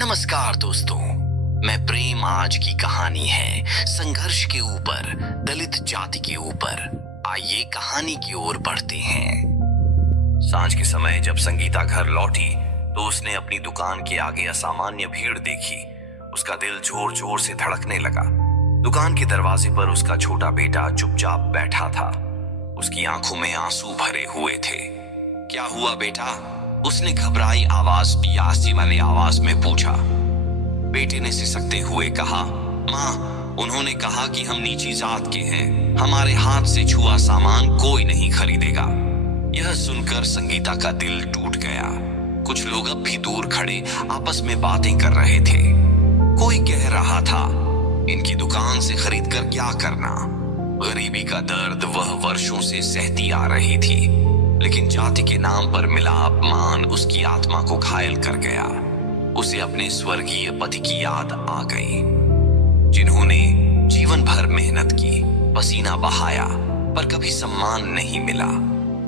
नमस्कार दोस्तों, मैं प्रेम। आज की कहानी है संघर्ष के ऊपर, दलित जाति के ऊपर। आइए कहानी की ओर बढ़ते हैं। सांझ के समय जब संगीता घर लौटी तो उसने अपनी दुकान के आगे असामान्य भीड़ देखी। उसका दिल जोर जोर से धड़कने लगा। दुकान के दरवाजे पर उसका छोटा बेटा चुपचाप बैठा था। उसकी आंखों में आंसू भरे हुए थे। क्या हुआ बेटा? उसने घबराई आवाज, प्यासी वाली आवाज में पूछा। बेटे ने सिसकते हुए कहा, माँ, उन्होंने कहा कि हम नीची जात के हैं, हमारे हाथ से छुआ सामान कोई नहीं खरीदेगा। यह सुनकर संगीता का दिल टूट गया। कुछ लोग अब भी दूर खड़े आपस में बातें कर रहे थे। कोई कह रहा था, इनकी दुकान से खरीद कर क्या करना। गरीबी का दर्द वह वर्षों से सहती आ रही थी, लेकिन जाति के नाम पर मिला अपमान उसकी आत्मा को घायल कर गया। उसे अपने स्वर्गीय पति की याद आ गई, जिन्होंने जीवन भर मेहनत की, पसीना बहाया, पर कभी सम्मान नहीं मिला।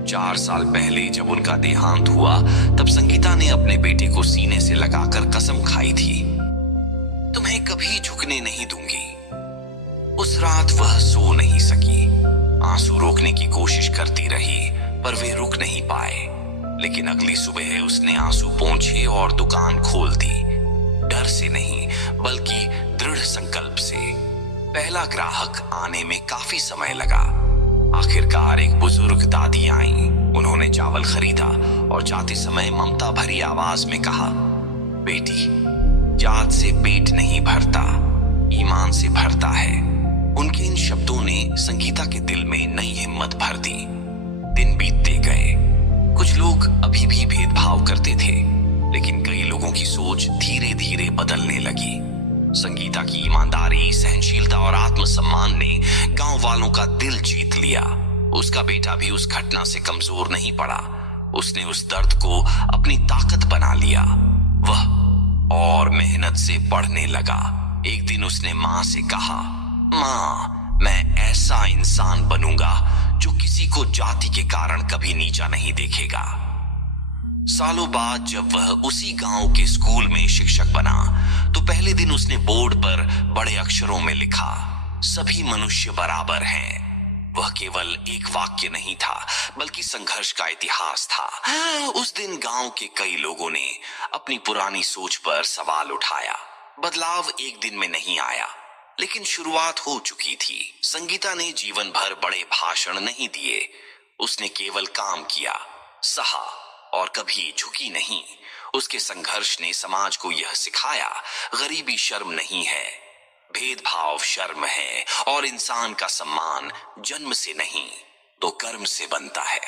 4 साल पहले जब उनका देहांत हुआ, तब संगीता ने अपने बेटे को सीने से लगाकर कसम खाई थी, तुम्हें कभी झुकने नहीं दूंगी। उस रात वह सो नहीं सकी। आंसू रोकने की कोशिश करती रही, पर वे रुक नहीं पाए। लेकिन अगली सुबह उसने आंसू पोंछे और दुकान खोल दी। डर से नहीं, बल्कि दृढ़ संकल्प से। पहला ग्राहक आने में काफी समय लगा। आखिरकार एक बुजुर्ग दादी आईं। उन्होंने चावल खरीदा और जाते समय ममता भरी आवाज में कहा, बेटी, जात से पेट नहीं भरता, ईमान से भरता है। उनके इन शब्दों ने संगीता के दिल में नई हिम्मत भर दी। दिन बीतते गए। कुछ लोग अभी भी भेदभाव करते थे, लेकिन कई लोगों की सोच धीरे धीरे बदलने लगी। संगीता की ईमानदारी, सहनशीलता और आत्मसम्मान ने गांव वालों का दिल जीत लिया। उसका बेटा भी उस घटना से कमजोर नहीं पड़ा। उसने उस दर्द को अपनी ताकत बना लिया। वह और मेहनत से पढ़ने लगा। एक दिन उसने माँ से कहा, माँ, मैं ऐसा इंसान बनूंगा जो किसी को जाति के कारण कभी नीचा नहीं देखेगा। सालों बाद जब वह उसी गांव के स्कूल में शिक्षक बना, तो पहले दिन उसने बोर्ड पर बड़े अक्षरों में लिखा, सभी मनुष्य बराबर हैं। वह केवल एक वाक्य नहीं था, बल्कि संघर्ष का इतिहास था। उस दिन गांव के कई लोगों ने अपनी पुरानी सोच पर सवाल उठाया। बदलाव एक दिन में नहीं आया, लेकिन शुरुआत हो चुकी थी। संगीता ने जीवन भर बड़े भाषण नहीं दिए। उसने केवल काम किया, सहा और कभी झुकी नहीं। उसके संघर्ष ने समाज को यह सिखाया, गरीबी शर्म नहीं है, भेदभाव शर्म है, और इंसान का सम्मान जन्म से नहीं तो कर्म से बनता है।